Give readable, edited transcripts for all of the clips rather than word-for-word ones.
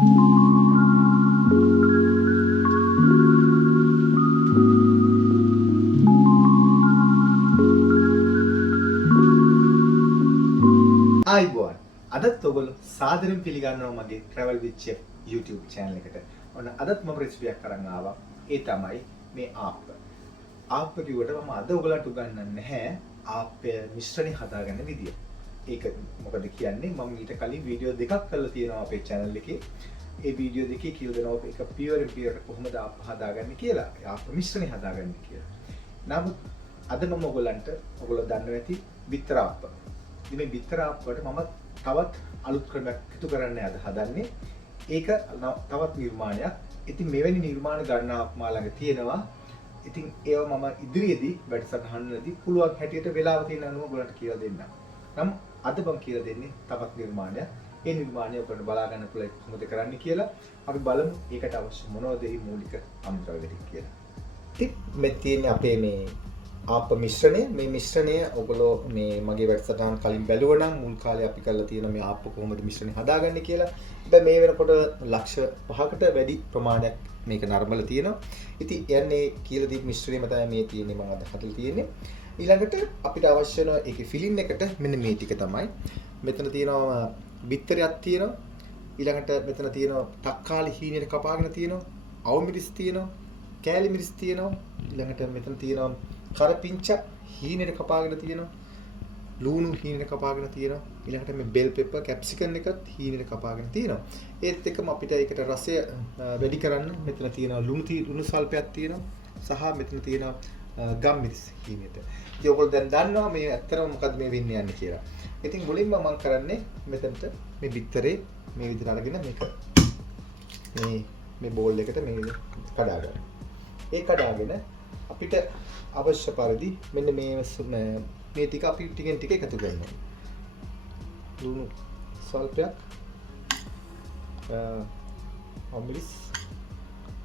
ආයිබෝන් අදත් ඔයගොල්ලෝ සාදරයෙන් පිළිගන්නවා මගේ travel with chef YouTube channel එකට. ඔන්න අදත් මම රෙසිපි එකක් අරන් ආවා. ඒ තමයි මේ ආප්ප. ආප්ප කිව්වට මම අද ඔයගලන්ට උගන්වන්නේ නැහැ ආප්පය මිශ්‍රණي හදාගන්න විදිය. ඒක මොකද කියන්නේ මම ඊට කලින් වීඩියෝ දෙකක් කරලා තියෙනවා අපේ channel එකේ. ඒ වීඩියෝ දෙකේ කියලා දෙනවා ඒක pure කොහොමද ආප්ප හදාගන්නේ කියලා. ආප්ප මිශ්‍රණي හදාගන්නේ කියලා. නමුත් අද මම ඔයගොල්ලෝ දන්නවා ඇති බිත්තර ආප්ප. මේ බිත්තර ආප්පකට මම තවත් අලුත් ක්‍රමයක් එකතු කරන්න හදන්නේ. ඒක තවත් නිර්මාණයක්. ඉතින් මෙවැනි නිර්මාණ ගණනාවක් මා ළඟ තියෙනවා. ඉතින් ඒව මම ඉදිරියේදී වැඩසටහනදී පුළුවන් හැටියට වෙලාව තියෙන අනුව ඔයගලන්ට කියලා දෙන්නම්. නම් අද මම කියලා දෙන්නේ තවත් නිර්මාණයක්. ඒ නිර්මාණය ඔයගලන්ට බලා ගන්න පුළුවන් කොහොමද කරන්න කියලා. අපි බලමු ඒකට අවශ්‍ය මොනවද මේ මූලික අමුද්‍රව්‍ය ටික කියලා. ඉතින් මේ තියෙන අපේ මේ ආප්ප මිශ්‍රණය. මේ මිශ්‍රණය ඔයගොල්ලෝ මේ මගේ වැඩසටහන කලින් බැලුවා නම් මුල් කාලේ අපි කරලා තියෙන මේ ආප්ප කොහොමද මිශ්‍රණය හදාගන්නේ කියලා. හැබැයි මේ වෙනකොට ලක්ෂ 5කට වැඩි ප්‍රමාණයක් මේක නරඹලා තියෙනවා. ඉතින් යන්නේ කියලා දීපු මිශ්‍රණයම තමයි මේ තියෙන්නේ මම අද හදලා තියෙන්නේ. ඊළඟට අපිට අවශ්‍ය වෙන ඒකේ ෆිලින් එකට මෙන්න මේ ටික තමයි. මෙතන තියෙනවා බිත්තරයක් තියෙනවා. ඊළඟට මෙතන තියෙනවා තක්කාලි හීනෙට කපාගෙන තියෙනවා. අවු මිරිස් තියෙනවා. කෑලි මිරිස් තියෙනවා. ඊළඟට මෙතන තියෙනවා කරපිංච හීනෙට කපාගෙන තියෙනවා. ලූණු හීනෙට කපාගෙන තියෙනවා. ඊළඟට මේ බෙල් පෙපර් කැප්සිකම් එකත් හීනෙට කපාගෙන තියෙනවා. ඒත් එක්කම අපිට ඒකට රසය වැඩි කරන්න මෙතන තියෙනවා ලුණු සල්පයක් තියෙනවා. සහ මෙතන තියෙනවා ගම් මිරිස් හීනෙට. ඉතින් ඔයගොල්ලෝ දැන් දන්නවා මේ ඇත්තටම මොකද්ද මේ වෙන්නේ යන්නේ කියලා. ඉතින් මුලින්ම මම කරන්නේ මෙතනට මේ බිත්තරේ මේ විදිහට අරගෙන මේක මේ බෝල් එකට මේ විදිහට කඩා ගන්න. ඒ කඩාගෙන අපිට අවශ්‍ය පරිදි මෙන්න මේ ටික අපි ටිකෙන් ටික එකතු කරනවා. ලුණු සල්පයක්, අමිරිස්,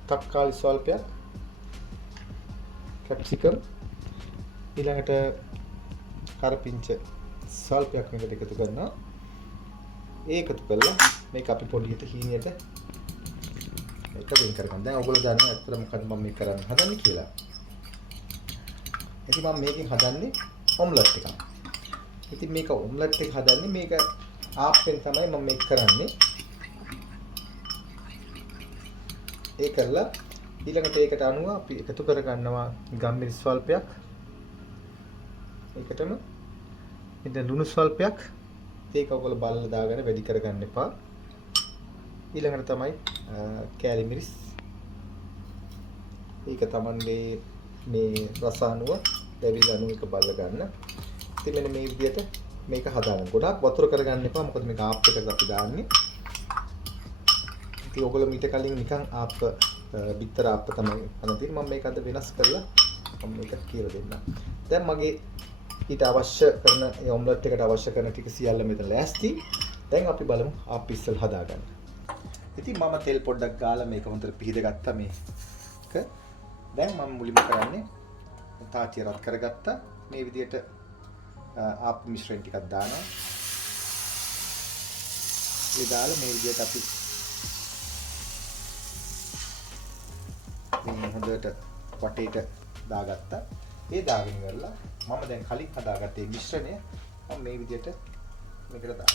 තක්කාලි සල්පයක්, කැප්සිකම්, ඊළඟට කරපිංච සල්පයක් මේකට එකතු කරනවා. ඒ එකතු කළා මේක අපි පොඩියට හීනියට මේක වෙන් කරගන්න. දැන් ඔයගොල්ලෝ දන්නවා ඇත්තට මොකද මම මේ කරන්න හදන්නේ කියලා. ඉතින් මම මේකෙන් හදන්නේ ඔම්ලට් එකක්. ඉතින් මේක ඔම්ලට් එක හදන්නේ මේක ආප්පෙන් තමයි මම මේක කරන්නේ. ඒ කරලා ඊළඟට ඒකට අනුව අපි එකතු කර ගන්නවා ගම්මිරිස් ස්වල්පයක්. ඒකටම ඉතින් ලුණු ස්වල්පයක්. ඒක ඔයගොල්ලෝ බලලා දාගෙන වැඩි කරගන්න එපා. ඊළඟට තමයි කෑලි මිරිස්. ඒක තමන්ගේ මේ රස අනුව දැවිලි අනුව එක බලලා ගන්න. ඉතින් මෙන්න මේ විදිහට මේක හදාගන්න. ගොඩාක් වතුර කරගන්න එපා. මොකද මේක ආප් එකකට අපි දාන්නේ. ඉතින් ඔයගොල්ලෝ මීට කලින් නිකන් ආප් බිත්තර ආප් තමයි අනතින් මම මේක අද වෙනස් කරලා මම මේක කියලා දෙන්නම්. දැන් මගේ ඊට අවශ්‍ය කරන ඒ ඔම්ලට් එකට අවශ්‍ය කරන ටික සියල්ල මෙතන ලෑස්ති. දැන් අපි බලමු ආප් ඉස්සෙල් හදාගන්න. ඉතින් මම තෙල් පොඩ්ඩක් ගාලා මේක හොඳට පිහදගත්තා මේක. දැන් මම මුලින්ම කරන්නේ තාච්චිය රත් කරගත්තා. මේ විදිහට ආප් මිශ්‍රණ ටිකක් දානවා. ඒ දාලා මේ විදිහට අපි මේ හොඳට වටේට දාගත්තා. ඒ දාගෙන ඉවරලා මම දැන් කලින් හදාගත්තේ මිශ්‍රණය මම මේ විදිහට මේකට දානවා.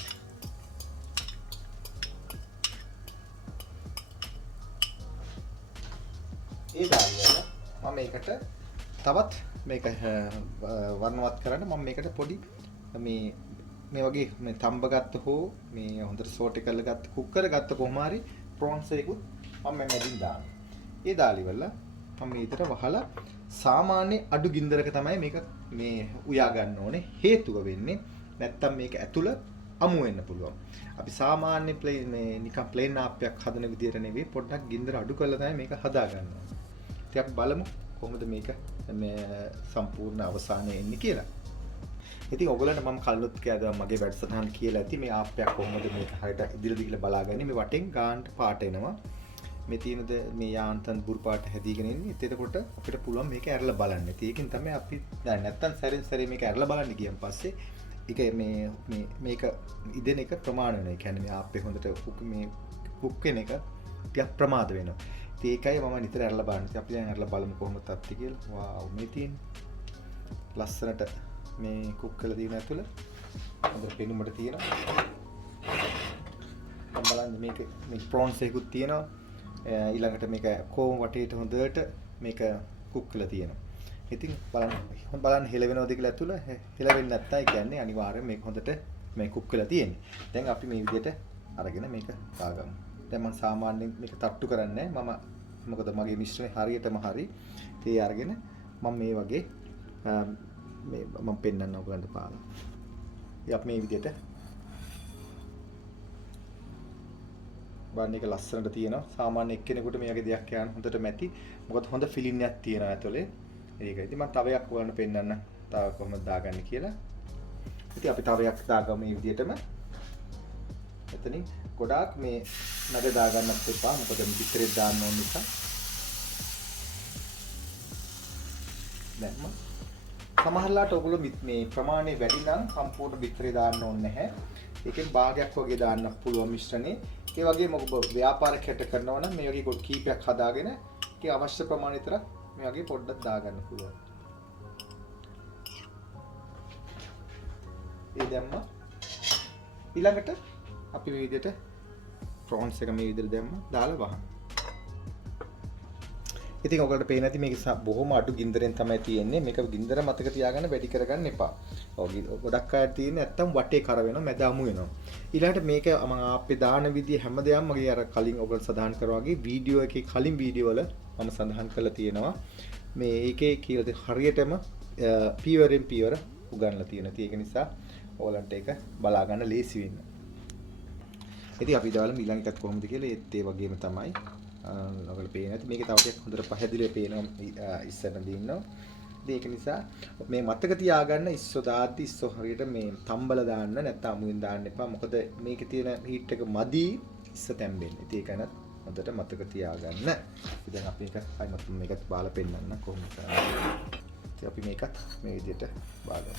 ඒ දාලා මම මේකට තවත් මේක වර්ණවත් කරන්න මම මේකට පොඩි මේ වගේ මේ තඹ ගත්ත හෝ මේ හොඳට සෝට් කරලා ගත්ත කුක් කරගත්ත කොහොම හරි ප්‍රෝන්ස් එකකුත් මම මැදින් දානවා. ඒ දාලි වල මම ඊතර වහලා සාමාන්‍ය අඩු ගින්දරක තමයි මේක මේ උයා ගන්න ඕනේ. හේතුව වෙන්නේ නැත්තම් මේක ඇතුළ අමු වෙන්න පුළුවන්. අපි සාමාන්‍ය මේ නිකන් ප්ලේන් ආප්පයක් හදන විදියට නෙවෙයි පොඩ්ඩක් ගින්දර අඩු කරලා තමයි මේක හදා ගන්න ඕනේ. ඉතින් අපි බලමු කොහොමද මේක මේ සම්පූර්ණ අවසානයේ එන්නේ කියලා. ඉතින් ඔයගොල්ලන්ට මම කලිනුත් කියනවා මගේ වැඩසටහන කියලා ඇති මේ ආප්පයක් කොහොමද මේක හරියට ඉදිරියට කියලා බලාගන්නේ. මේ වටෙන් ගානට පාට එනවා. මේ තියෙනද මේ යාන්තම් බුරු පාට හැදීගෙන ඉන්නේ. එතකොට අපිට පුළුවන් මේක ඇරලා බලන්න. ඒකෙන් තමයි අපි දැන් නැත්තම් සැරෙන් සැරේ මේක ඇරලා බලන්න ගියන් පස්සේ මේක ඉදෙන එක ප්‍රමාණ වෙනවා. ඒ කියන්නේ මේ ආප්පේ හොඳට මේ කුක් වෙන එක ටිකක් ප්‍රමාද වෙනවා. ඉතින් ඒකයි මම නිතර අරලා බලන්නේ. අපි දැන් අරලා බලමු කොහොමද තත්ති කියලා. වාව් මේ තියෙන්නේ ලස්සනට මේ කුක් කරලා තියෙන ඇතුළ හොඳට පෙනුමට තියෙනවා. බලන්න මේක මේ ප්‍රොන්ස් එකකුත් තියෙනවා. ඊළඟට මේක කොම් වටේට හොඳට මේක කුක් කරලා තියෙනවා. ඉතින් බලන්න හෙලවෙනවද කියලා ඇතුළ හෙලවෙන්නේ නැත්තම් ඒ කියන්නේ අනිවාර්යෙන් මේක හොඳට මේ කුක් කරලා තියෙන්නේ. දැන් අපි මේ විදිහට අරගෙන මේක දාගමු. දැන් මම සාමාන්‍යයෙන් මේක තට්ටු කරන්නේ නැහැ. මොකද මගේ මිශ්‍රණය හරියටම හරි. ඒ අරගෙන මම මේ වගේ මේ මම පෙන්නන්න ඔයගලන්ට පාලා. ඉතින් අපි මේ විදිහට බලන්න එක ලස්සනට තියෙනවා. සාමාන්‍ය එක්කෙනෙකුට මේ වගේ දෙයක් යන හොඳට මැති. මොකද හොඳ ෆිලින් එකක් තියෙනවා ඇතුලේ. ඒක. ඉතින් මම තවයක් ඔයගලන්ට පෙන්නන්න තව කොහොමද දාගන්නේ කියලා. ඉතින් අපි තවයක් දාගමු මේ විදිහටම. එතනින් ගොඩාක් මේ නඩ දාගන්නත් එපා. මොකද පිටරේ දාන්න ඕන නිසා. දැන්ම සමහරලාට ඔයගොල්ලෝ මේ ප්‍රමාණය වැඩි නම් සම්පූර්ණ පිටරේ දාන්න ඕනේ නැහැ. ඒකෙන් භාගයක් වගේ දාන්න පුළුවන් මිශ්‍රණේ. ඒ වගේම ඔබ ව්‍යාපාරයක් හැට කරනවා නම් මේ වගේ කොට කීපයක් හදාගෙන ඒකේ අවශ්‍ය ප්‍රමාණය විතර මේ වගේ පොඩ්ඩක් දාගන්න පුළුවන්. ඒ දැම්ම ඊළඟට අපි මේ විදිහට ප්‍රොන්ස් එක මේ විදිහට දැම්ම දාලා වහන්න. ඉතින් ඔයගලට පේන්නේ නැති මේක බොහොම අඩු ගින්දරෙන් තමයි තියෙන්නේ. මේක ගින්දර මතක තියාගන්න වැඩි කරගන්න එපා. ගොඩක් අය තියෙන්නේ නැත්තම් වටේ කර වෙනවා, මැද අමු වෙනවා. ඊළඟට මේක මම අපේ දාන විදිය හැමදේම මගේ අර කලින් ඔයගලට සඳහන් කරා වගේ වීඩියෝ එකේ කලින් වීඩියෝ වල මම සඳහන් කරලා තියෙනවා. මේ ඒකේ කියලා හරියටම පියවරෙන් පියවර උගන්ලා තියෙනවා. ඒක නිසා ඔයගලන්ට ඒක බලා ගන්න ලේසි වෙන්න. ඉතින් අපි දාලා ඊළඟ එකත් කොහොමද කියලා ඒත් ඒ වගේම තමයි. ඔයගොල්ලෝ පේන්නේ නැති මේක තව ටිකක් හොඳට පැහැදිලිව පේනවා ඉස්සරහදී ඉන්නවා. ඉතින් ඒක නිසා මේ මතක තියාගන්න ඉස්සෝ දාද්දි ඉස්සෝ හරියට මේ තම්බල දාන්න නැත්නම් අමුෙන් දාන්න එපා. මොකද මේකේ තියෙන හීට් එක මදි ඉස්ස තැම්බෙන්නේ. ඉතින් ඒක නත් හොඳට මතක තියාගන්න. ඉතින් අපි මේක මේකත් බාලා පෙන්නන්න කොහොමද කරන්නේ. ඉතින් අපි මේකත් මේ විදිහට බාගමු.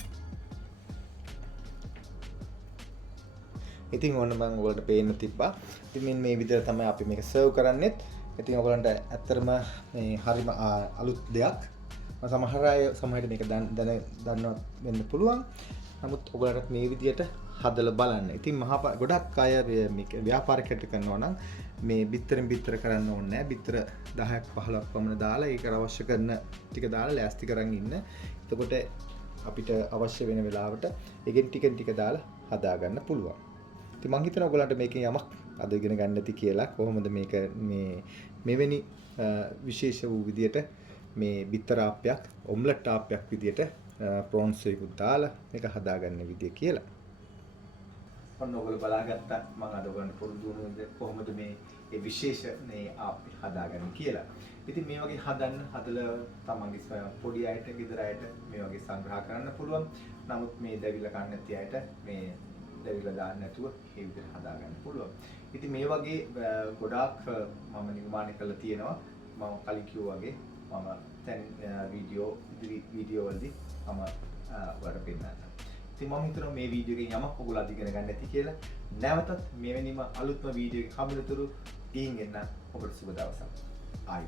ඉතින් ඕන්න මම ඔයගලට පේන්න තිබ්බා. ඉතින් මේ විදිහට තමයි අපි මේක සර්ව් කරන්නේත්. ඉතින් ඔයගලන්ට ඇත්තටම මේ හරිම අලුත් දෙයක්. සමහර අය සමහරට මේක දන්නවත් වෙන්න පුළුවන්. නමුත් ඔයගලට මේ විදිහට හදලා බලන්න. ඉතින් ගොඩක් අය මේක ව්‍යාපාරිකයට කරනවා නම් මේ බිත්තරෙන් බිත්තර කරන්න ඕනේ නැහැ. බිත්තර 10ක් 15ක් පමණ දාලා ඒක අවශ්‍ය කරන ටික දාලා ලෑස්ති කරන් ඉන්න. එතකොට අපිට අවශ්‍ය වෙන වෙලාවට එකෙන් ටික දාලා හදා ගන්න පුළුවන්. ඉතින් මම හිතනවා ඔයගලන්ට මේකෙන් යමක් අද ඉගෙන ගන්න ඇති කියලා. කොහොමද මේක මෙවැනි විශේෂ වූ විදියට මේ බිත්තර ආප්පයක් ඔම්ලට් ආප්පයක් විදියට ප්‍රොන්ස් එකකුත් දාලා මේක හදාගන්න විදිය කියලා. ඔන්න ඔයගොල්ලෝ බලාගත්තා මම අද ඔයගලන්ට පුරුදු වුණේ කොහොමද මේ විශේෂ මේ ආප්ප හදාගන්නේ කියලා. ඉතින් මේ වගේ හදලා තමන්ගේ පොඩි අයට ගෙදර අයට මේ වගේ සංග්‍රහ කරන්න පුළුවන්. නමුත් මේ දැවිලා කන්න නැති අයට මේ දැවිලා දාන්න නැතුව මේ විදිහට හදාගන්න පුළුවන්. ඉතින් මේ වගේ ගොඩාක් මම නිර්මාණය කරලා තියෙනවා. මම කලින් කිව්වා වගේ මම දැන් වීඩියෝ වලදී මම ඔයාලට පෙන්නන්නම්. ඉතින් මම හිතනවා මේ වීඩියෝ එකෙන් යමක් ඔයගොල්ලෝ අධිගෙන ගන්න ඇති කියලා. නැවතත් මෙවැනිම අලුත්ම වීඩියෝ එකක් හම්බෙන්නතුරු ගිහින් එන්න ඔබට සුබ දවසක්. ආයි